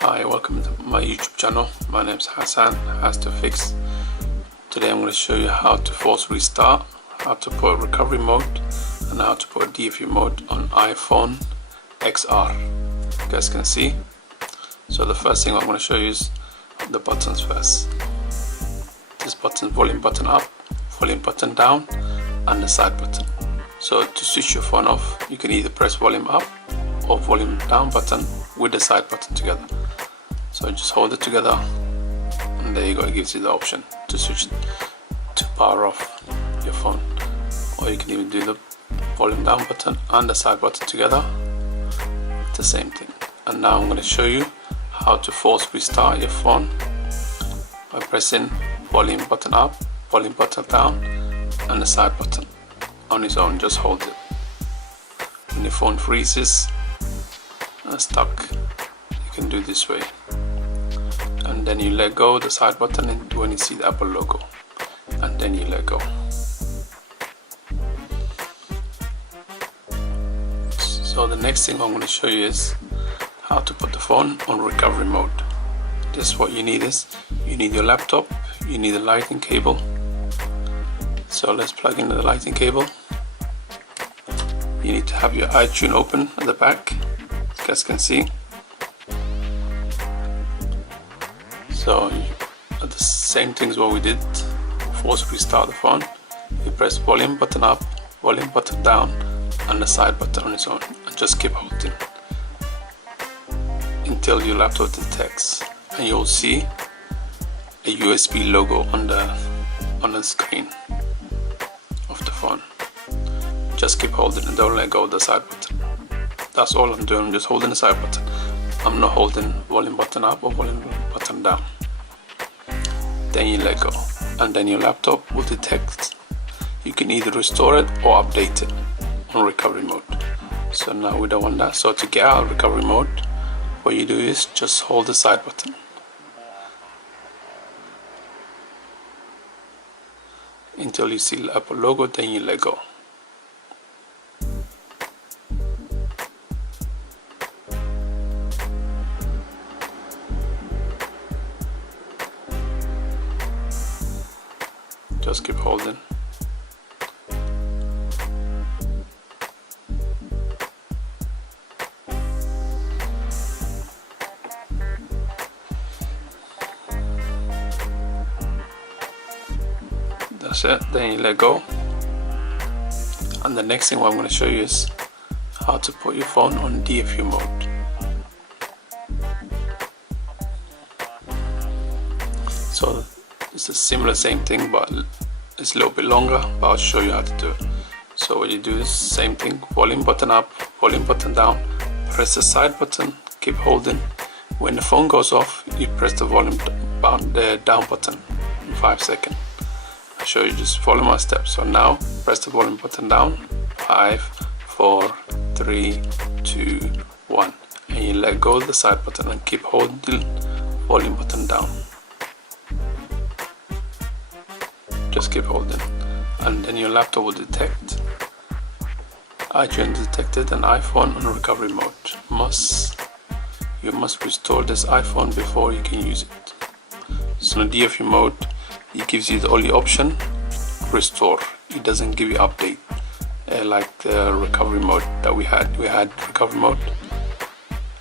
Hi, welcome to my YouTube channel. My name is Hassan, Has2Fix. Today I'm going to show you how to force restart, how to put recovery mode, and how to put DFU mode on iPhone XR. You guys can see. So the first thing I'm going to show you is the buttons first. This button, volume button up, volume button down, and the side button. So to switch your phone off, you can either press volume up or volume down button with the side button together. So just hold it together and there you go, it gives you the option to switch to power off your phone. Or you can even do the volume down button and the side button together. It's the same thing. And now I'm going to show you how to force restart your phone by pressing volume button up, volume button down, and the side button on its own. Just hold it. When your phone freezes and stuck, you can do this way, and then you let go the side button and when you see the Apple logo, and then you let go. So the next thing I'm going to show you is how to put the phone on recovery mode. This is what you need you need your laptop, you need a lightning cable. So let's plug in the lightning cable. You need to have your iTunes open at the back, as you guys can see. So the same thing as what we did, force restart the phone. You press volume button up, volume button down, and the side button on its own, and just keep holding until your laptop detects, and you'll see a USB logo on the screen of the phone. Just keep holding and don't let go of the side button. That's all I'm doing, I'm just holding the side button. I'm not holding volume button up or volume button down. Then you let go, and then your laptop will detect. You can either restore it or update it on recovery mode. So now we don't want that. So to get out of recovery mode, what you do is just hold the side button until you see the Apple logo, then you let go. Just keep holding. That's it, then you let go. And the next thing what I'm going to show you is how to put your phone on DFU mode. So it's a similar same thing, but it's a little bit longer, but I'll show you how to do it. So what you do is same thing, volume button up, volume button down, press the side button, keep holding. When the phone goes off, you press the volume down button in 5 seconds. I'll show you, just follow my steps. So now press the volume button down, 5, 4, 3, 2, 1, and you let go of the side button and keep holding the volume button down. Just keep holding, and then your laptop will detect. iTunes detected an iPhone on recovery mode. You must restore this iPhone before you can use it. So in DFU mode, it gives you the only option, restore. It doesn't give you update like the recovery mode that we had. We had recovery mode,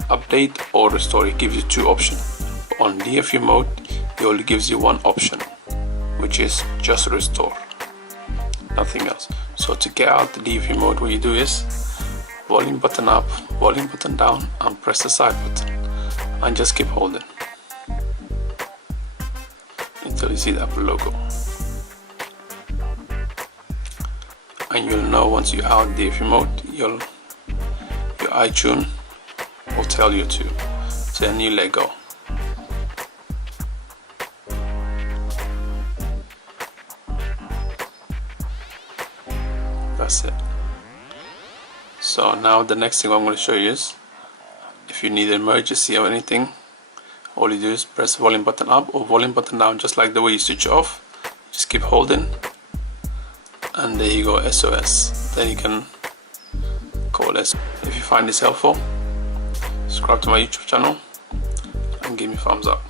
update or restore. It gives you two options. On DFU mode, it only gives you one option, which is just restore, nothing else. So to get out the DFU mode, what you do is volume button up, volume button down, and press the side button, and just keep holding until you see the Apple logo. And you'll know once you're out DFU mode, your iTunes will tell you to. Then you let go. That's it. So now the next thing I'm going to show you is if you need an emergency or anything, all you do is press the volume button up or volume button down, just like the way you switch off. Just keep holding, and there you go, SOS. Then you can call us. If you find this helpful, subscribe to my YouTube channel, thumbs up.